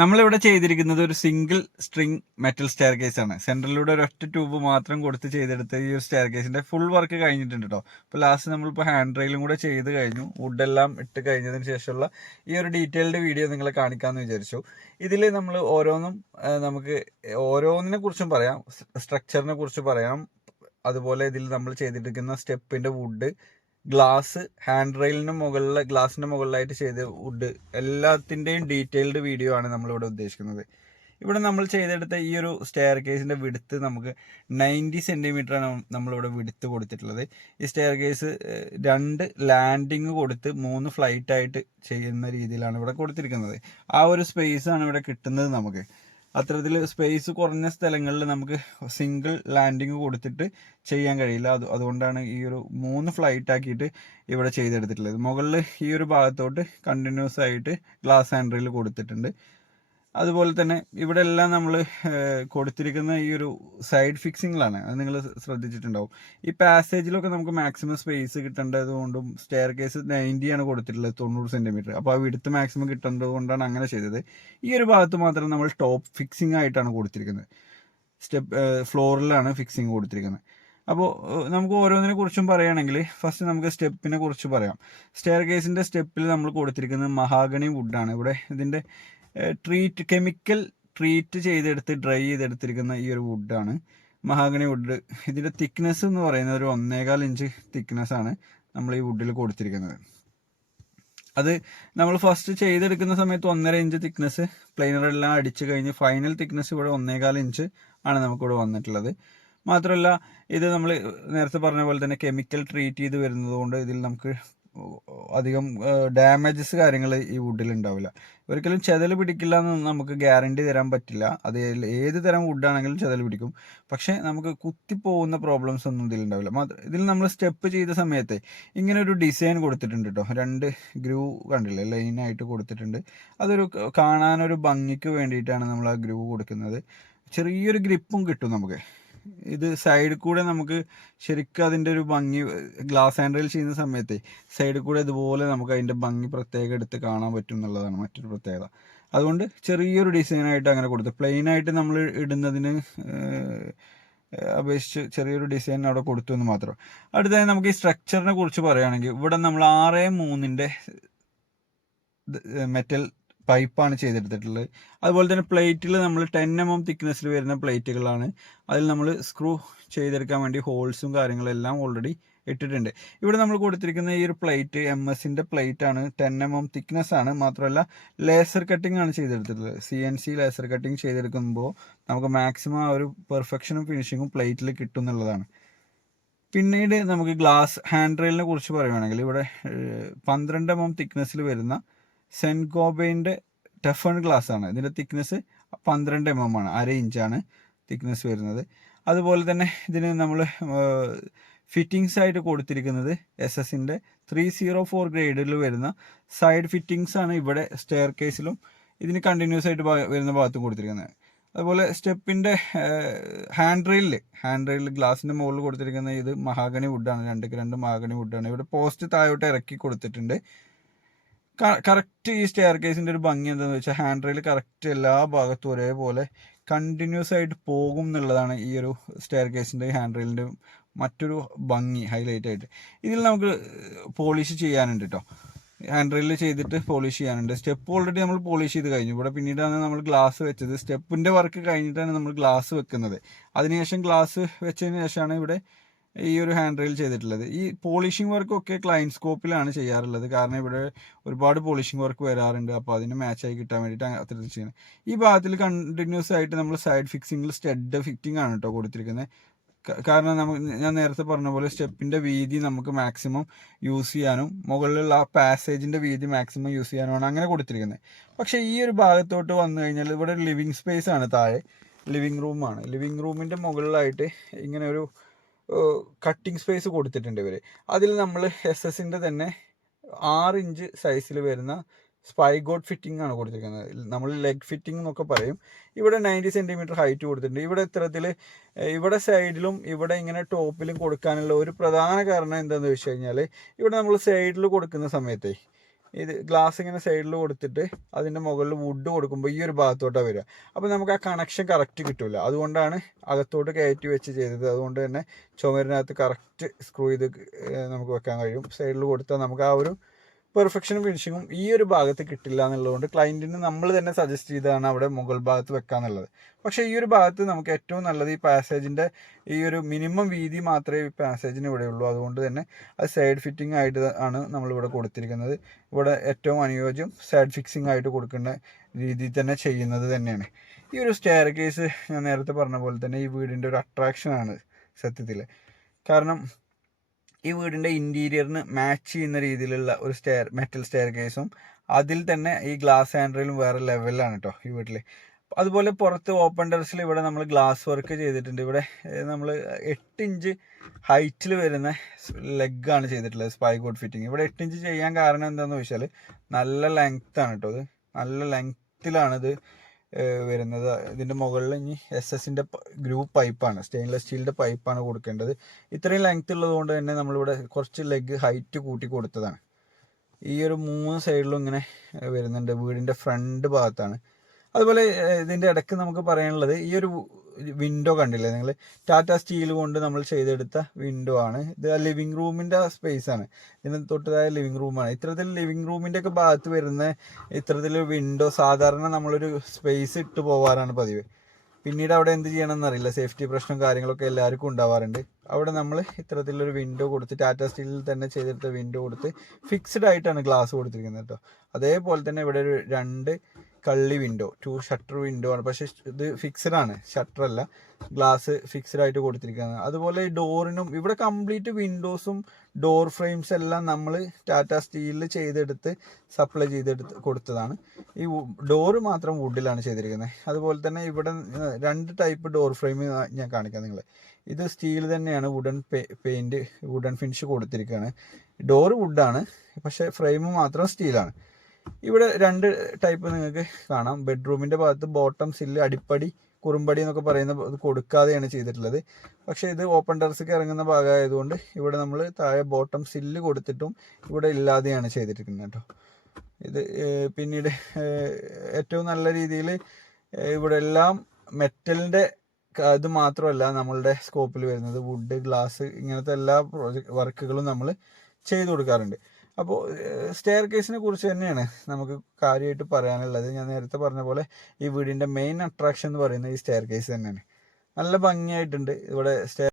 നമ്മളിവിടെ ചെയ്തിരിക്കുന്നത് ഒരു single string metal staircase ആണ്. സെൻട്രലിലൂടെ ഒരു ഒറ്റ ട്യൂബ് മാത്രം കൊടുത്ത് ചെയ്തെടുത്ത ഈ ഒരു സ്റ്റെയർ കേസിന്റെ ഫുൾ വർക്ക് കഴിഞ്ഞിട്ടുണ്ട് കേട്ടോ ഇപ്പോൾ ലാസ്റ്റ് നമ്മളിപ്പോൾ ഹാൻഡ് റെയിലും കൂടെ ചെയ്ത് കഴിഞ്ഞു. വുഡെല്ലാം ഇട്ട് കഴിഞ്ഞതിന് ശേഷമുള്ള ഈ ഒരു ഡീറ്റെയിൽഡ് വീഡിയോ നിങ്ങളെ കാണിക്കാമെന്ന് വിചാരിച്ചു. ഇതിൽ നമ്മൾ ഓരോന്നും നമുക്ക് ഓരോന്നിനെ കുറിച്ചും പറയാം. സ്ട്രക്ചറിനെ കുറിച്ച് പറയാം. അതുപോലെ ഇതിൽ നമ്മൾ ചെയ്തിരിക്കുന്ന സ്റ്റെപ്പിന്റെ വുഡ് ഗ്ലാസ് ഹാൻഡ് റെയിലിന് മുകളിൽ ഗ്ലാസിന്റെ മുകളിലായിട്ട് ചെയ്ത വുഡ് എല്ലാത്തിന്റെയും ഡീറ്റെയിൽഡ് വീഡിയോ ആണ് നമ്മളിവിടെ ഉദ്ദേശിക്കുന്നത്. ഇവിടെ നമ്മൾ ചെയ്തെടുത്ത ഈ ഒരു സ്റ്റെയർ കേസിന്റെ വിടുത്ത് നമുക്ക് നയന്റി സെന്റിമീറ്റർ ആണ് നമ്മളിവിടെ വിടുത്ത് കൊടുത്തിട്ടുള്ളത്. ഈ സ്റ്റെയർ കേസ് രണ്ട് ലാൻഡിങ് കൊടുത്ത് മൂന്ന് ഫ്ലൈറ്റ് ആയിട്ട് ചെയ്യുന്ന രീതിയിലാണ് ഇവിടെ കൊടുത്തിരിക്കുന്നത്. ആ ഒരു സ്പേസ് ആണ് ഇവിടെ കിട്ടുന്നത് നമുക്ക്. അത്തരത്തിൽ സ്പേസ് കുറഞ്ഞ സ്ഥലങ്ങളിൽ നമുക്ക് സിംഗിൾ ലാൻഡിങ് കൊടുത്തിട്ട് ചെയ്യാൻ കഴിയില്ല. അത് അതുകൊണ്ടാണ് ഈ ഒരു മൂന്ന് ഫ്ലൈറ്റ് ആക്കിയിട്ട് ഇവിടെ ചെയ്തെടുത്തിട്ടുള്ളത്. മുകളിൽ ഈ ഒരു ഭാഗത്തോട്ട് കണ്ടിന്യൂസ് ആയിട്ട് ഗ്ലാസ് ഹാൻഡ്രിൽ കൊടുത്തിട്ടുണ്ട്. അതുപോലെ തന്നെ ഇവിടെ എല്ലാം നമ്മൾ കൊടുത്തിരിക്കുന്ന ഈ ഒരു സൈഡ് ഫിക്സിങ്ങിലാണ് അത് നിങ്ങൾ ശ്രദ്ധിച്ചിട്ടുണ്ടാവും. ഈ പാസേജിലൊക്കെ നമുക്ക് മാക്സിമം സ്പേസ് കിട്ടേണ്ടത് കൊണ്ടും സ്റ്റെയർ കേസ് നയന്റിയാണ് കൊടുത്തിട്ടുള്ളത് തൊണ്ണൂറ് സെന്റിമീറ്റർ അപ്പോൾ ആ വിടുത്ത് മാക്സിമം കിട്ടേണ്ടത് കൊണ്ടാണ് അങ്ങനെ ചെയ്തത്. ഈ ഒരു ഭാഗത്ത് മാത്രം നമ്മൾ ടോപ്പ് ഫിക്സിംഗ് ആയിട്ടാണ് കൊടുത്തിരിക്കുന്നത്. സ്റ്റെപ്പ് ഫ്ലോറിലാണ് ഫിക്സിംഗ് കൊടുത്തിരിക്കുന്നത്. അപ്പോൾ നമുക്ക് ഓരോന്നിനെ കുറിച്ചും പറയുകയാണെങ്കിൽ ഫസ്റ്റ് നമുക്ക് സ്റ്റെപ്പിനെ കുറിച്ച് പറയാം. സ്റ്റെയർ കേസിന്റെ സ്റ്റെപ്പിൽ നമ്മൾ കൊടുത്തിരിക്കുന്നത് മഹാഗണി വുഡാണ് ഇവിടെ ഇതിന്റെ ട്രീറ്റ് കെമിക്കൽ ട്രീറ്റ് ചെയ്തെടുത്ത് ഡ്രൈ ചെയ്തെടുത്തിരിക്കുന്ന ഈ ഒരു വുഡാണ് മഹാഗണി വുഡ് ഇതിന്റെ തിക്നെസ് എന്ന് പറയുന്നത് ഒരു ഒന്നേകാൽ ഇഞ്ച് തിക്നെസ് ആണ് നമ്മൾ ഈ വുഡിൽ കൊടുത്തിരിക്കുന്നത്. അത് നമ്മൾ ഫസ്റ്റ് ചെയ്തെടുക്കുന്ന സമയത്ത് ഒന്നര ഇഞ്ച് തിക്നെസ് പ്ലെയിനറെല്ലാം അടിച്ചു കഴിഞ്ഞ് ഫൈനൽ തിക്നെസ് ഇവിടെ ഒന്നേകാൽ ഇഞ്ച് ആണ് നമുക്കിവിടെ വന്നിട്ടുള്ളത്. മാത്രമല്ല ഇത് നമ്മൾ നേരത്തെ പറഞ്ഞ പോലെ തന്നെ കെമിക്കൽ ട്രീറ്റ് ചെയ്ത് വരുന്നത് കൊണ്ട് ഇതിൽ നമുക്ക് അധികം ഡാമേജസ് കാര്യങ്ങൾ ഈ വുഡിൽ ഉണ്ടാവില്ല ഒരിക്കലും ചെതൽ പിടിക്കില്ല എന്ന് നമുക്ക് ഗ്യാരണ്ടി തരാൻ പറ്റില്ല. അത് ഏത് തരം വുഡാണെങ്കിലും ചെതൽ പിടിക്കും. പക്ഷേ നമുക്ക് കുത്തിപ്പോകുന്ന പ്രോബ്ലംസ് ഒന്നും ഇതിൽ ഉണ്ടാവില്ല ഇതിൽ നമ്മൾ സ്റ്റെപ്പ് ചെയ്ത സമയത്തെ ഇങ്ങനെ ഒരു ഡിസൈൻ കൊടുത്തിട്ടുണ്ട് കേട്ടോ രണ്ട് ഗ്രൂ കണ്ടില്ലേ? ലൈനായിട്ട് കൊടുത്തിട്ടുണ്ട്. അതൊരു കാണാനൊരു ഭംഗിക്ക് വേണ്ടിയിട്ടാണ് നമ്മൾ ആ ഗ്രൂ കൊടുക്കുന്നത്. ചെറിയൊരു ഗ്രിപ്പും കിട്ടും നമുക്ക്. ഇത് സൈഡിൽ കൂടെ നമുക്ക് ശരിക്കും അതിന്റെ ഒരു ഭംഗി ഗ്ലാസ് ഹാൻഡിൽ ചെയ്യുന്ന സമയത്തെ സൈഡിൽ കൂടെ ഇതുപോലെ നമുക്ക് അതിന്റെ ഭംഗി പ്രത്യേകം എടുത്ത് കാണാൻ പറ്റും എന്നുള്ളതാണ് മറ്റൊരു പ്രത്യേകത. അതുകൊണ്ട് ചെറിയൊരു ഡിസൈനായിട്ട് അങ്ങനെ കൊടുത്തു പ്ലെയിനായിട്ട് നമ്മൾ ഇടുന്നതിന് അപേക്ഷിച്ച് ചെറിയൊരു ഡിസൈൻ അവിടെ കൊടുത്തു എന്ന് മാത്രം. അടുത്തതായി നമുക്ക് ഈ സ്ട്രക്ചറിനെ കുറിച്ച് പറയുകയാണെങ്കിൽ ഇവിടെ നമ്മൾ ആറ് മൂന്നിന്റെ മെറ്റൽ പൈപ്പാണ് ചെയ്തെടുത്തിട്ടുള്ളത്. അതുപോലെ തന്നെ പ്ലേറ്റിൽ നമ്മൾ ടെൻ എം എം തിക്നെസ്സിൽ വരുന്ന പ്ലേറ്റുകളാണ്. അതിൽ നമ്മൾ സ്ക്രൂ ചെയ്തെടുക്കാൻ വേണ്ടി ഹോൾസും കാര്യങ്ങളെല്ലാം ഓൾറെഡി ഇട്ടിട്ടുണ്ട്. ഇവിടെ നമ്മൾ കൊടുത്തിരിക്കുന്ന ഈ ഒരു പ്ലേറ്റ് എം എസിന്റെ പ്ലേറ്റ് ആണ് ടെൻ എം എം തിക്നെസ് ആണ് മാത്രമല്ല ലേസർ കട്ടിംഗ് ആണ് ചെയ്തെടുത്തിട്ടുള്ളത്. C N C laser cutting ചെയ്തെടുക്കുമ്പോൾ നമുക്ക് മാക്സിമം ആ ഒരു പെർഫെക്ഷനും ഫിനിഷിങ്ങും പ്ലേറ്റിൽ കിട്ടും എന്നുള്ളതാണ്. പിന്നീട് നമുക്ക് ഗ്ലാസ് ഹാൻഡ് റെയിലിനെ കുറിച്ച് പറയുകയാണെങ്കിൽ ഇവിടെ പന്ത്രണ്ട് എം എം തിക്നെസ്സിൽ വരുന്ന സെൻഗോബൈന്റെ ടെഫൺ ഗ്ലാസ് ആണ്. ഇതിന്റെ തിക്നെസ് പന്ത്രണ്ട് എം എം ആണ്. അര ഇഞ്ചാണ് തിക്നെസ് വരുന്നത്. അതുപോലെ തന്നെ ഇതിന് നമ്മൾ ഫിറ്റിങ്സ് ആയിട്ട് കൊടുത്തിരിക്കുന്നത് എസ് എസിന്റെ ത്രീ സീറോ ഫോർ ഗ്രേഡിൽ വരുന്ന സൈഡ് ഫിറ്റിങ്സ് ആണ് ഇവിടെ സ്റ്റെയർ കേസിലും ഇതിന് കണ്ടിന്യൂസ് ആയിട്ട് വരുന്ന ഭാഗത്തും കൊടുത്തിരിക്കുന്നത്. അതുപോലെ സ്റ്റെപ്പിന്റെ ഹാൻഡ് റെയിലിൽ ഹാൻഡ് റെയിലിൽ ഗ്ലാസിന്റെ മുകളിൽ കൊടുത്തിരിക്കുന്ന ഇത് മഹാഗണി വുഡാണ് രണ്ടക്ക് രണ്ട് മഹാഗണി വുഡാണ് ഇവിടെ പോസ്റ്റ് താഴോട്ട് ഇറക്കി കൊടുത്തിട്ടുണ്ട്. കറക്റ്റ് ഈ സ്റ്റെയർ കേസിന്റെ ഒരു ഭംഗി എന്താണെന്ന് വെച്ചാൽ ഹാൻഡ് റെയിൽ കറക്റ്റ് എല്ലാ ഭാഗത്തും ഒരേപോലെ കണ്ടിന്യൂസ് ആയിട്ട് പോകും എന്നുള്ളതാണ് ഈ ഒരു സ്റ്റെയർ കേസിന്റെ ഹാൻഡ് റെയിലിന്റെ മറ്റൊരു ഭംഗി ഹൈലൈറ്റ് ആയിട്ട്. ഇതിൽ നമുക്ക് പോളിഷ് ചെയ്യാനുണ്ട് കേട്ടോ ഹാൻഡ് റെയിൽ ചെയ്തിട്ട് പോളിഷ് ചെയ്യാനുണ്ട്. സ്റ്റെപ്പ് ഓൾറെഡി നമ്മൾ പോളിഷ് ചെയ്ത് കഴിഞ്ഞു. ഇവിടെ പിന്നീടാണ് നമ്മൾ ഗ്ലാസ് വെച്ചത്. സ്റ്റെപ്പിന്റെ വർക്ക് കഴിഞ്ഞിട്ടാണ് നമ്മൾ ഗ്ലാസ് വെക്കുന്നത്. അതിനുശേഷം ഗ്ലാസ് വെച്ചതിന് ശേഷമാണ് ഇവിടെ ഈ ഒരു ഹാൻഡ് റെയിൽ ചെയ്തിട്ടുള്ളത്. ഈ പോളിഷിംഗ് വർക്കൊക്കെ ക്ലൈന്റ് സ്കോപ്പിലാണ് ചെയ്യാറുള്ളത്. കാരണം ഇവിടെ ഒരുപാട് പോളിഷിംഗ് വർക്ക് വരാറുണ്ട്. അപ്പോൾ അതിന് മാച്ചായി കിട്ടാൻ വേണ്ടിയിട്ട് അത്തരത്തിൽ ചെയ്യുന്നത് ഈ ഭാഗത്തിൽ കണ്ടിന്യൂസ് ആയിട്ട് നമ്മൾ സൈഡ് ഫിക്സിങ്ങിൽ സ്റ്റെഡ് ഫിറ്റിംഗ് ആണ് കേട്ടോ കൊടുത്തിരിക്കുന്നത് കാരണം നമുക്ക് ഞാൻ നേരത്തെ പറഞ്ഞ പോലെ സ്റ്റെപ്പിന്റെ വീതി നമുക്ക് മാക്സിമം യൂസ് ചെയ്യാനും മുകളിലുള്ള ആ പാസേജിന്റെ വീതി മാക്സിമം യൂസ് ചെയ്യാനുമാണ് അങ്ങനെ കൊടുത്തിരിക്കുന്നത് പക്ഷേ ഈ ഒരു ഭാഗത്തോട്ട് വന്നു കഴിഞ്ഞാൽ ഇവിടെ ലിവിങ് സ്പേസ് ആണ് താഴെ. ലിവിങ് റൂമാണ് ലിവിങ് റൂമിന്റെ മുകളിലായിട്ട് ഇങ്ങനെ ഒരു കട്ടിംഗ് സ്പേസ് കൊടുത്തിട്ടുണ്ട് ഇവർ അതിൽ നമ്മൾ എസ് എസിന്റെ തന്നെ ആറ് ഇഞ്ച് സൈസിൽ വരുന്ന സ്പൈ ഗോഡ് ഫിറ്റിംഗ് ആണ് കൊടുത്തിരിക്കുന്നത്. നമ്മൾ ലെഗ് ഫിറ്റിംഗ് എന്നൊക്കെ പറയും. ഇവിടെ നയന്റി സെന്റിമീറ്റർ ഹൈറ്റ് കൊടുത്തിട്ടുണ്ട്. ഇവിടെ ഇത്തരത്തിൽ ഇവിടെ സൈഡിലും ഇവിടെ ഇങ്ങനെ ടോപ്പിലും കൊടുക്കാനുള്ള ഒരു പ്രധാന കാരണം എന്താണെന്ന് വെച്ച് കഴിഞ്ഞാൽ ഇവിടെ നമ്മൾ സൈഡിൽ കൊടുക്കുന്ന സമയത്തെ ഇത് ഗ്ലാസ് ഇങ്ങനെ സൈഡിൽ കൊടുത്തിട്ട് അതിന്റെ മുകളിൽ വുഡ് കൊടുക്കുമ്പോൾ ഈ ഒരു ഭാഗത്തോട്ടാണ് വരിക. അപ്പോൾ നമുക്ക് ആ കണക്ഷൻ കറക്റ്റ് കിട്ടില്ല അതുകൊണ്ടാണ് അകത്തോട്ട് കയറ്റി വെച്ച് ചെയ്തത്. അതുകൊണ്ട് തന്നെ ചുമരിനകത്ത് കറക്റ്റ് സ്ക്രൂ ചെയ്ത് നമുക്ക് വെക്കാൻ കഴിയും. സൈഡിൽ കൊടുത്താൽ നമുക്ക് ആ ഒരു പെർഫെക്ഷനും ഫിനിഷിങ്ങും ഈ ഒരു ഭാഗത്ത് കിട്ടില്ല എന്നുള്ളതുകൊണ്ട് ക്ലയന്റിന് നമ്മൾ തന്നെ സജസ്റ്റ് ചെയ്താണ് അവിടെ മുകൾ ഭാഗത്ത് വെക്കാന്നുള്ളത്. പക്ഷേ ഈ ഒരു ഭാഗത്ത് നമുക്ക് ഏറ്റവും നല്ലത് ഈ പാസേജിന്റെ ഈ ഒരു മിനിമം വീതി മാത്രമേ ഈ പാസേജിന് ഇവിടെ ഉള്ളൂ. അതുകൊണ്ട് തന്നെ അത് സൈഡ് ഫിറ്റിംഗ് ആയിട്ട് ആണ് നമ്മളിവിടെ കൊടുത്തിരിക്കുന്നത്. ഇവിടെ ഏറ്റവും അനുയോജ്യം സൈഡ് ഫിക്സിംഗ് ആയിട്ട് കൊടുക്കേണ്ട രീതിയിൽ തന്നെ ചെയ്യുന്നത് തന്നെയാണ്. ഈ ഒരു സ്റ്റെയർ കേസ് ഞാൻ നേരത്തെ പറഞ്ഞ പോലെ തന്നെ ഈ വീടിന്റെ ഒരു അട്രാക്ഷനാണ് സത്യത്തിൽ കാരണം ഈ വീടിന്റെ ഇന്റീരിയറിന് മാച്ച് ചെയ്യുന്ന രീതിയിലുള്ള ഒരു സ്റ്റെയർ മെറ്റൽ സ്റ്റെയർ കേസും അതിൽ തന്നെ ഈ ഗ്ലാസ് ഹാൻഡ്രയിലും വേറെ ലെവലിലാണ് കേട്ടോ ഈ വീട്ടിൽ അതുപോലെ പുറത്ത് ഓപ്പൺ ടെറസിൽ ഇവിടെ നമ്മൾ ഗ്ലാസ് വർക്ക് ചെയ്തിട്ടുണ്ട്. ഇവിടെ നമ്മൾ എട്ട് ഇഞ്ച് ഹൈറ്റിൽ വരുന്ന ലെഗാണ് ചെയ്തിട്ടുള്ളത് സ്പൈ ഗോഡ് ഫിറ്റിംഗ് ഇവിടെ എട്ട് ഇഞ്ച് ചെയ്യാൻ കാരണം എന്താണെന്ന് വെച്ചാൽ നല്ല ലെങ്ത്താണ് കേട്ടോ അത് നല്ല ലെങ്ത്തിലാണിത് വരുന്നത്. ഇതിന്റെ മുകളിൽ ഇനി എസ് എസിന്റെ ഗ്രൂപ്പ് പൈപ്പാണ്. സ്റ്റെയിൻലെസ് സ്റ്റീലിന്റെ പൈപ്പാണ് കൊടുക്കേണ്ടത്. ഇത്രയും ലെങ്ത് ഉള്ളതുകൊണ്ട് തന്നെ നമ്മളിവിടെ കുറച്ച് ലെഗ് ഹൈറ്റ് കൂട്ടി കൊടുത്തതാണ്. ഈ ഒരു മൂന്ന് സൈഡിലും ഇങ്ങനെ വരുന്നുണ്ട്. വീടിന്റെ ഫ്രണ്ട് ഭാഗത്താണ്. അതുപോലെ ഇതിന്റെ ഇടയ്ക്ക് നമുക്ക് പറയാനുള്ളത് ഈ ഒരു വിൻഡോ കണ്ടില്ലേ? നിങ്ങൾ ടാറ്റ സ്റ്റീൽ കൊണ്ട് നമ്മൾ ചെയ്തെടുത്ത വിൻഡോ ആണ്. ഇത് ലിവിങ് റൂമിന്റെ സ്പേസ് ആണ്. ഇതിന് തൊട്ടതായ ലിവിങ് റൂമാണ് ഇത്തരത്തിൽ ലിവിങ് റൂമിന്റെ ഒക്കെ ഭാഗത്ത് വരുന്ന ഇത്തരത്തിൽ വിൻഡോ സാധാരണ നമ്മളൊരു സ്പേസ് ഇട്ട് പോവാറാണ് പതിവ്. പിന്നീട് അവിടെ എന്ത് ചെയ്യണമെന്ന് അറിയില്ല സേഫ്റ്റി പ്രശ്നം കാര്യങ്ങളൊക്കെ എല്ലാവർക്കും ഉണ്ടാവാറുണ്ട്. അവിടെ നമ്മൾ ഇത്തരത്തിലൊരു വിൻഡോ കൊടുത്ത് ടാറ്റ സ്റ്റീലിൽ തന്നെ ചെയ്തെടുത്ത വിൻഡോ കൊടുത്ത് ഫിക്സ്ഡ് ആയിട്ടാണ് ഗ്ലാസ് കൊടുത്തിരിക്കുന്നത് കേട്ടോ അതേപോലെ തന്നെ ഇവിടെ ഒരു രണ്ട് കള്ളി വിൻഡോ ടു ഷട്ടർ വിൻഡോ ആണ്. പക്ഷേ ഇത് ഫിക്സ്ഡ് ആണ്. ഷട്ടർ അല്ല. ഗ്ലാസ് ഫിക്സ്ഡ് ആയിട്ട് കൊടുത്തിരിക്കുന്നത്. അതുപോലെ ഡോറിനും ഇവിടെ കംപ്ലീറ്റ് വിൻഡോസും ഡോർ ഫ്രെയിംസ് എല്ലാം നമ്മൾ ടാറ്റ സ്റ്റീലിൽ ചെയ്തെടുത്ത് സപ്ലൈ ചെയ്തെടുത്ത് കൊടുത്തതാണ്. ഈ ഡോറ് മാത്രം വുഡിലാണ് ചെയ്തിരിക്കുന്നത്. അതുപോലെ തന്നെ ഇവിടെ രണ്ട് ടൈപ്പ് ഡോർ ഫ്രെയിം ഞാൻ കാണിക്കാം നിങ്ങളെ. ഇത് സ്റ്റീൽ തന്നെയാണ് വുഡൻ പെയിന്റ് വുഡൻ ഫിനിഷ് കൊടുത്തിരിക്കുകയാണ് ഡോറ് വുഡാണ് പക്ഷേ ഫ്രെയിം മാത്രം സ്റ്റീലാണ് ഇവിടെ രണ്ട് ടൈപ്പ് നിങ്ങൾക്ക് കാണാം. ബെഡ്റൂമിന്റെ ഭാഗത്ത് ബോട്ടം സില്ല് അടിപ്പടി കുറുമ്പടി എന്നൊക്കെ പറയുന്ന കൊടുക്കാതെയാണ് ചെയ്തിട്ടുള്ളത്. പക്ഷേ ഇത് ഓപ്പൺ ടെറസിക്ക് ഇറങ്ങുന്ന ഭാഗമായതുകൊണ്ട് ഇവിടെ നമ്മൾ താഴെ ബോട്ടം സില്ല് കൊടുത്തിട്ടും ഇവിടെ ഇല്ലാതെയാണ് ചെയ്തിരിക്കുന്നത് കേട്ടോ. ഇത് പിന്നീട് ഏറ്റവും നല്ല രീതിയിൽ ഇവിടെ എല്ലാം മെറ്റലിന്റെ ഇത് മാത്രമല്ല നമ്മളുടെ സ്കോപ്പിൽ വരുന്നത് വുഡ് ഗ്ലാസ് ഇങ്ങനത്തെ എല്ലാ പ്രോജക്റ്റ് വർക്കുകളും നമ്മൾ ചെയ്തു കൊടുക്കാറുണ്ട്. അപ്പോൾ സ്റ്റെയർ കേസിനെ കുറിച്ച് തന്നെയാണ് നമുക്ക് കാര്യമായിട്ട് പറയാനുള്ളത്. ഞാൻ നേരത്തെ പറഞ്ഞ പോലെ ഈ വീടിന്റെ മെയിൻ അട്രാക്ഷൻ എന്ന് പറയുന്നത് ഈ സ്റ്റെയർ കേസ് തന്നെയാണ്. നല്ല ഭംഗിയായിട്ടുണ്ട്. ഇവിടെ സ്റ്റെയർ